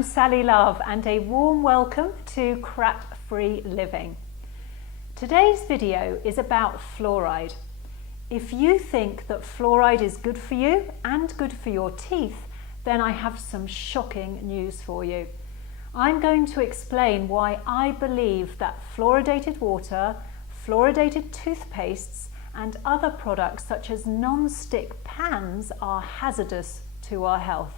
I'm Sally Love and a warm welcome to Crap-Free Living. Today's video is about fluoride. If you think that fluoride is good for you and good for your teeth, then I have some shocking news for you. I'm going to explain why I believe that fluoridated water, fluoridated toothpastes and other products such as non-stick pans are hazardous to our health.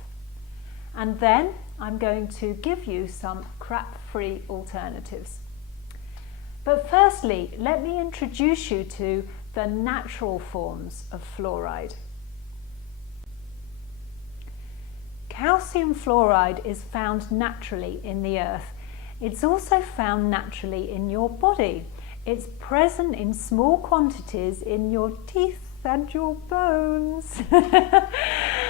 And then I'm going to give you some crap-free alternatives. But firstly, let me introduce you to the natural forms of fluoride. Calcium fluoride is found naturally in the earth. It's also found naturally in your body. It's present in small quantities in your teeth and your bones.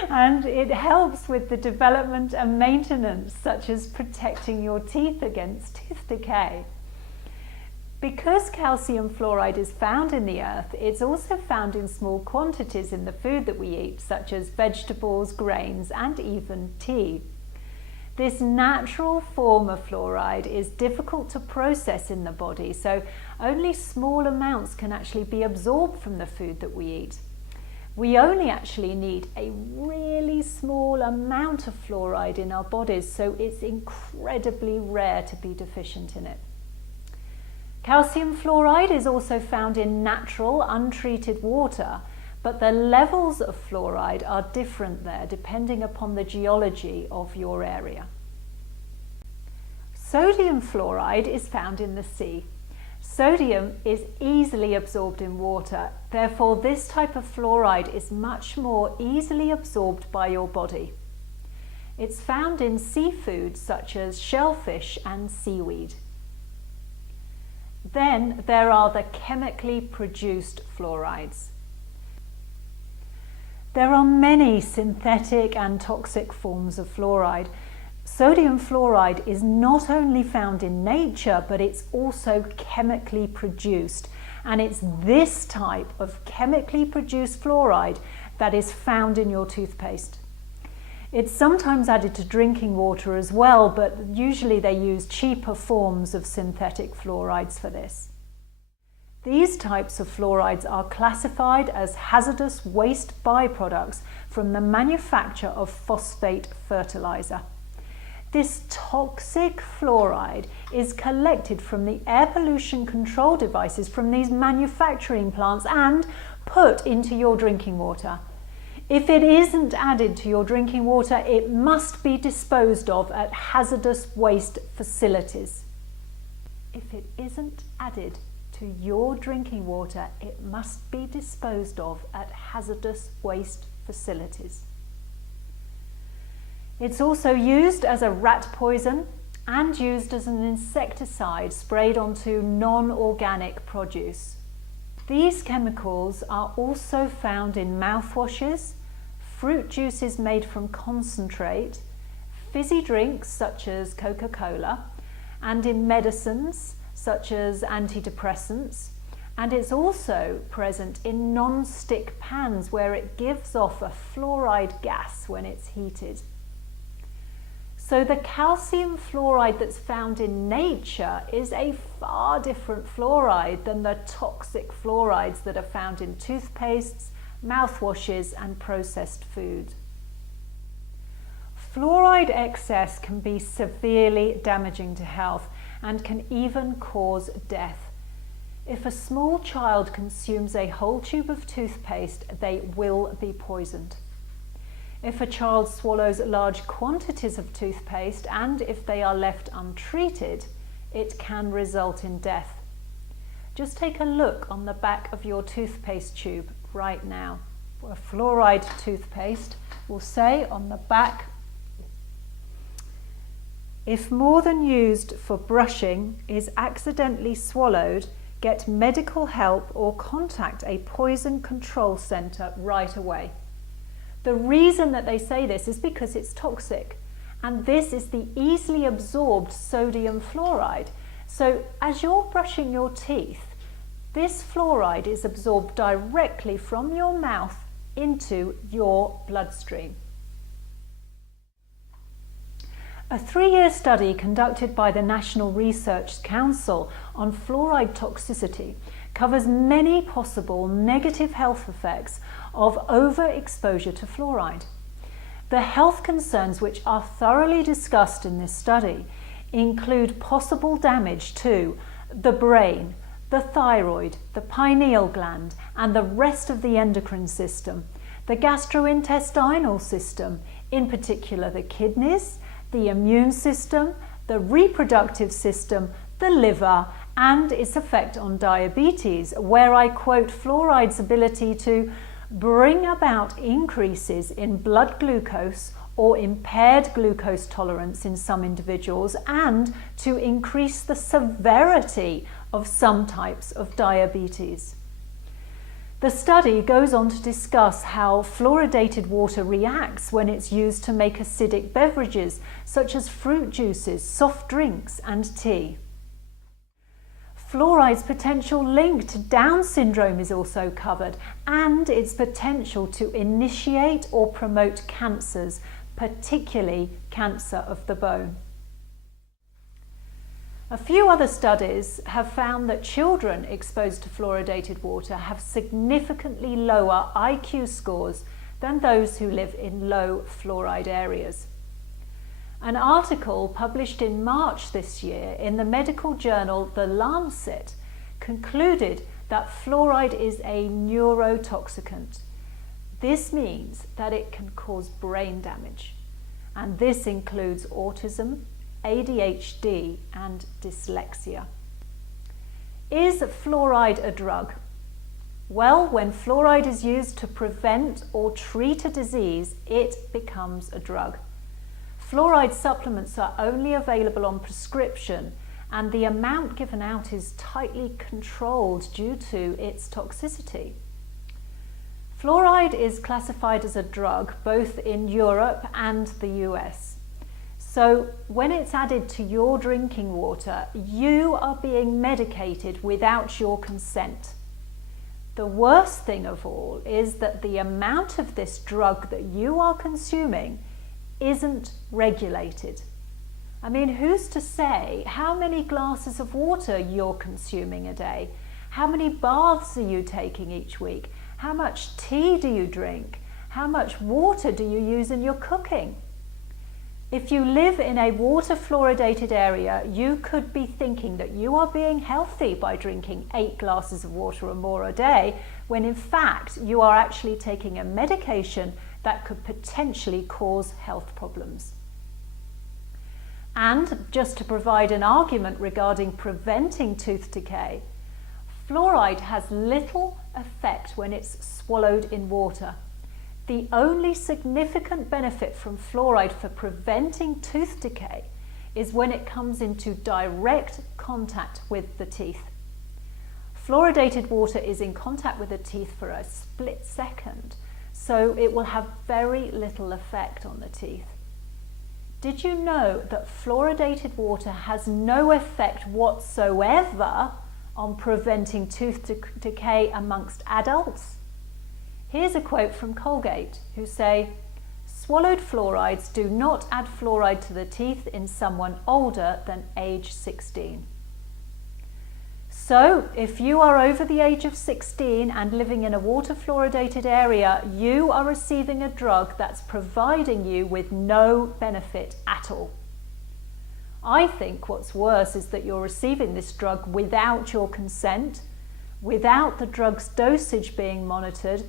And it helps with the development and maintenance, such as protecting your teeth against tooth decay. Because calcium fluoride is found in the earth, it's also found in small quantities in the food that we eat, such as vegetables, grains, and even tea. This natural form of fluoride is difficult to process in the body, so only small amounts can actually be absorbed from the food that we eat. We only actually need a really small amount of fluoride in our bodies, so it's incredibly rare to be deficient in it. Calcium fluoride is also found in natural, untreated water, but the levels of fluoride are different there depending upon the geology of your area. Sodium fluoride is found in the sea. Sodium is easily absorbed in water, therefore this type of fluoride is much more easily absorbed by your body. It's found in seafood such as shellfish and seaweed. Then there are the chemically produced fluorides. There are many synthetic and toxic forms of fluoride. Sodium fluoride is not only found in nature, but it's also chemically produced. And it's this type of chemically produced fluoride that is found in your toothpaste. It's sometimes added to drinking water as well, but usually they use cheaper forms of synthetic fluorides for this. These types of fluorides are classified as hazardous waste byproducts from the manufacture of phosphate fertilizer. This toxic fluoride is collected from the air pollution control devices from these manufacturing plants and put into your drinking water. If it isn't added to your drinking water, it must be disposed of at hazardous waste facilities. If it isn't added to your drinking water, it must be disposed of at hazardous waste facilities. It's also used as a rat poison and used as an insecticide sprayed onto non-organic produce. These chemicals are also found in mouthwashes, fruit juices made from concentrate, fizzy drinks such as Coca-Cola, and in medicines such as antidepressants. And it's also present in non-stick pans where it gives off a fluoride gas when it's heated. So the calcium fluoride that's found in nature is a far different fluoride than the toxic fluorides that are found in toothpastes, mouthwashes and processed food. Fluoride excess can be severely damaging to health and can even cause death. If a small child consumes a whole tube of toothpaste, they will be poisoned. If a child swallows large quantities of toothpaste and if they are left untreated, it can result in death. Just take a look on the back of your toothpaste tube right now. A fluoride toothpaste will say on the back, if more than used for brushing is accidentally swallowed, get medical help or contact a poison control centre right away. The reason that they say this is because it's toxic, and this is the easily absorbed sodium fluoride. So as you're brushing your teeth, this fluoride is absorbed directly from your mouth into your bloodstream. A 3-year study conducted by the National Research Council on fluoride toxicity covers many possible negative health effects of overexposure to fluoride. The health concerns which are thoroughly discussed in this study include possible damage to the brain, the thyroid, the pineal gland, and the rest of the endocrine system, the gastrointestinal system, in particular the kidneys, the immune system, the reproductive system, the liver, and its effect on diabetes, where I quote fluoride's ability to bring about increases in blood glucose or impaired glucose tolerance in some individuals, and to increase the severity of some types of diabetes. The study goes on to discuss how fluoridated water reacts when it's used to make acidic beverages such as fruit juices, soft drinks, and tea. Fluoride's potential link to Down syndrome is also covered, and its potential to initiate or promote cancers, particularly cancer of the bone. A few other studies have found that children exposed to fluoridated water have significantly lower IQ scores than those who live in low fluoride areas. An article published in March this year in the medical journal The Lancet concluded that fluoride is a neurotoxicant. This means that it can cause brain damage, and this includes autism, ADHD, and dyslexia. Is fluoride a drug? Well, when fluoride is used to prevent or treat a disease, it becomes a drug. Fluoride supplements are only available on prescription, and the amount given out is tightly controlled due to its toxicity. Fluoride is classified as a drug both in Europe and the US. So when it's added to your drinking water, you are being medicated without your consent. The worst thing of all is that the amount of this drug that you are consuming isn't regulated. I mean, who's to say how many glasses of water you're consuming a day? How many baths are you taking each week? How much tea do you drink? How much water do you use in your cooking? If you live in a water fluoridated area, you could be thinking that you are being healthy by drinking 8 glasses of water or more a day, when in fact you are actually taking a medication that could potentially cause health problems. And just to provide an argument regarding preventing tooth decay, fluoride has little effect when it's swallowed in water. The only significant benefit from fluoride for preventing tooth decay is when it comes into direct contact with the teeth. Fluoridated water is in contact with the teeth for a split second, so it will have very little effect on the teeth. Did you know that fluoridated water has no effect whatsoever on preventing tooth decay amongst adults? Here's a quote from Colgate, who say, "Swallowed fluorides do not add fluoride to the teeth in someone older than age 16. So, if you are over the age of 16 and living in a water fluoridated area, you are receiving a drug that's providing you with no benefit at all. I think what's worse is that you're receiving this drug without your consent, without the drug's dosage being monitored,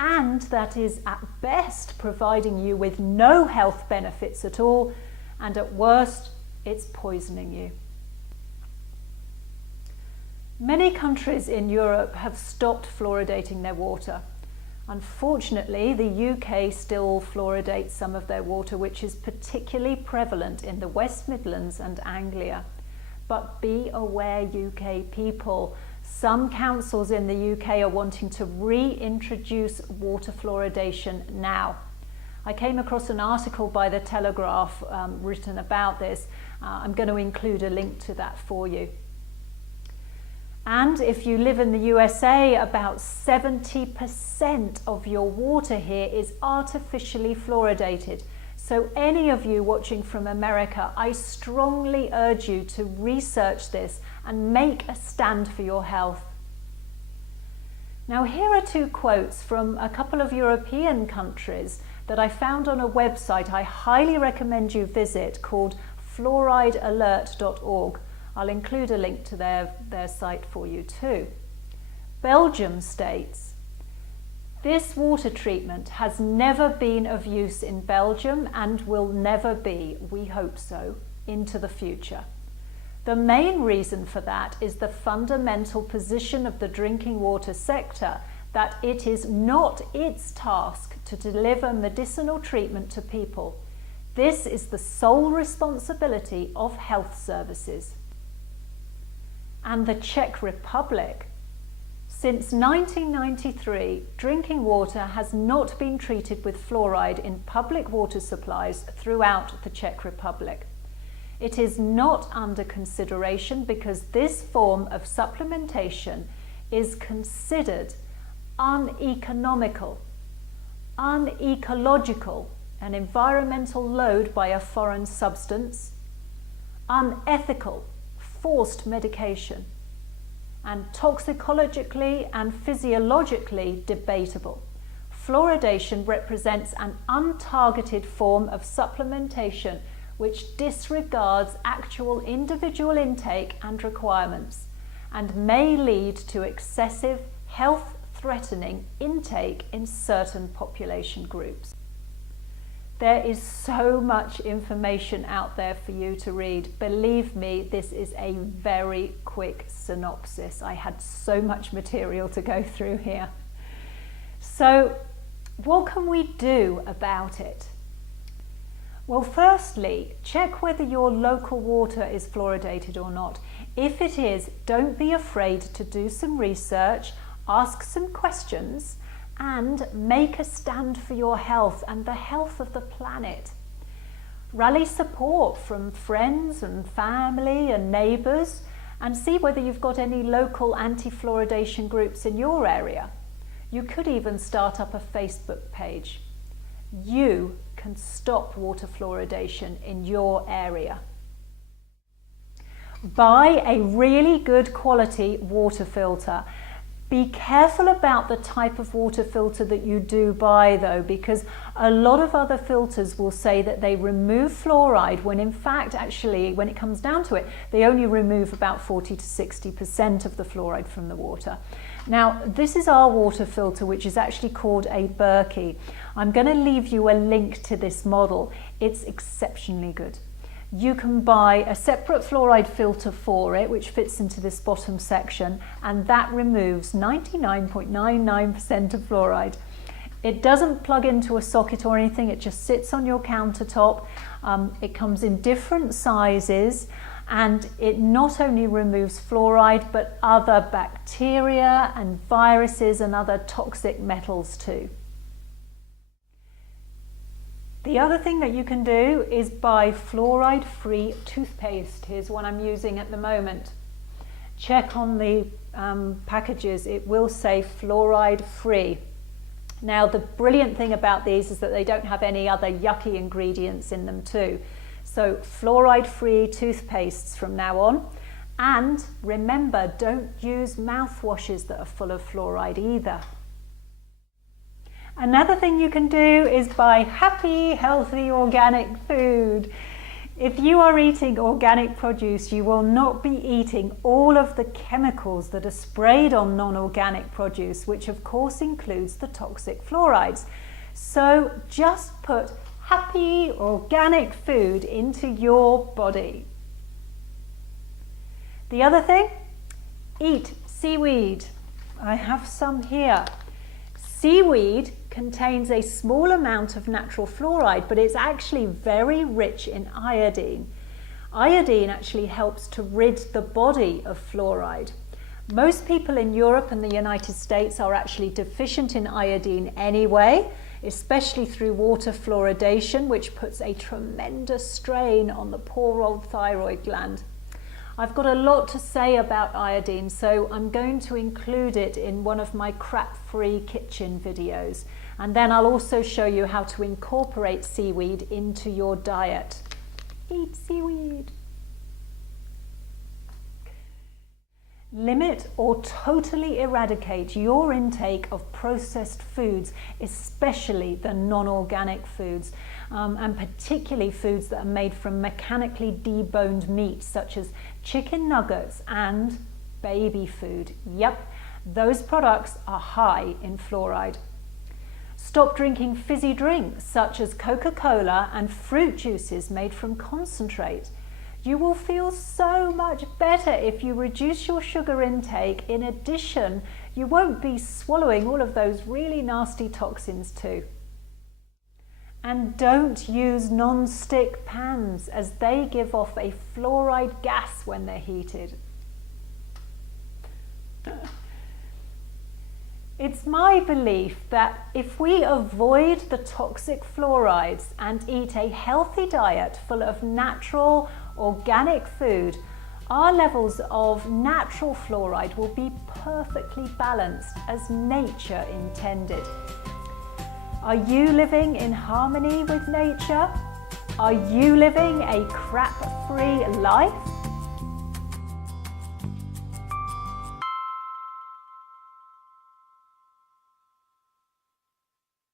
and that is at best providing you with no health benefits at all, and at worst, it's poisoning you." Many countries in Europe have stopped fluoridating their water. Unfortunately, the UK still fluoridates some of their water, which is particularly prevalent in the West Midlands and Anglia. But be aware, UK people, some councils in the UK are wanting to reintroduce water fluoridation now. I came across an article by the Telegraph written about this. I'm going to include a link to that for you. And if you live in the USA, about 70% of your water here is artificially fluoridated So any of you watching from America, I strongly urge you to research this and make a stand for your health. Now here are two quotes from a couple of European countries that I found on a website I highly recommend you visit called fluoridealert.org. I'll include a link to their site for you too. Belgium states, "This water treatment has never been of use in Belgium and will never be, we hope so, into the future. The main reason for that is the fundamental position of the drinking water sector that it is not its task to deliver medicinal treatment to people. This is the sole responsibility of health services." And the Czech Republic. "Since 1993, drinking water has not been treated with fluoride in public water supplies throughout the Czech Republic. It is not under consideration because this form of supplementation is considered uneconomical, unecological, an environmental load by a foreign substance, unethical, forced medication, and toxicologically and physiologically debatable. Fluoridation represents an untargeted form of supplementation which disregards actual individual intake and requirements and may lead to excessive health-threatening intake in certain population groups." There is so much information out there for you to read. Believe me, this is a very quick synopsis. I had so much material to go through here. So, what can we do about it? Well, firstly, check whether your local water is fluoridated or not. If it is, don't be afraid to do some research, ask some questions, and make a stand for your health and the health of the planet. Rally support from friends and family and neighbours and see whether you've got any local anti-fluoridation groups in your area. You could even start up a Facebook page. You can stop water fluoridation in your area. Buy a really good quality water filter. Be careful about the type of water filter that you do buy though, because a lot of other filters will say that they remove fluoride when in fact actually when it comes down to it they only remove about 40 to 60% of the fluoride from the water. Now this is our water filter, which is actually called a Berkey. I'm going to leave you a link to this model. It's exceptionally good. You can buy a separate fluoride filter for it, which fits into this bottom section, and that removes 99.99% of fluoride. It doesn't plug into a socket or anything, it just sits on your countertop. It comes in different sizes, and it not only removes fluoride, but other bacteria and viruses and other toxic metals too. The other thing that you can do is buy fluoride-free toothpaste. Here's one I'm using at the moment. Check on the packages, it will say fluoride-free. Now the brilliant thing about these is that they don't have any other yucky ingredients in them too. So fluoride-free toothpastes from now on. And remember, don't use mouthwashes that are full of fluoride either. Another thing you can do is buy happy, healthy, organic food. If you are eating organic produce, you will not be eating all of the chemicals that are sprayed on non-organic produce, which of course includes the toxic fluorides. So just put happy, organic food into your body. The other thing, eat seaweed. I have some here. Seaweed contains a small amount of natural fluoride, but it's actually very rich in iodine. Iodine actually helps to rid the body of fluoride. Most people in Europe and the United States are actually deficient in iodine anyway, especially through water fluoridation, which puts a tremendous strain on the poor old thyroid gland. I've got a lot to say about iodine, so I'm going to include it in one of my crap-free kitchen videos. And then I'll also show you how to incorporate seaweed into your diet. Eat seaweed. Limit or totally eradicate your intake of processed foods, especially the non-organic foods, and particularly foods that are made from mechanically deboned meat, such as chicken nuggets and baby food. Yep, those products are high in fluoride. Stop drinking fizzy drinks such as Coca-Cola and fruit juices made from concentrate. You will feel so much better if you reduce your sugar intake. In addition, you won't be swallowing all of those really nasty toxins too. And don't use non-stick pans, as they give off a fluoride gas when they're heated. It's my belief that if we avoid the toxic fluorides and eat a healthy diet full of natural, organic food, our levels of natural fluoride will be perfectly balanced as nature intended. Are you living in harmony with nature? Are you living a crap-free life?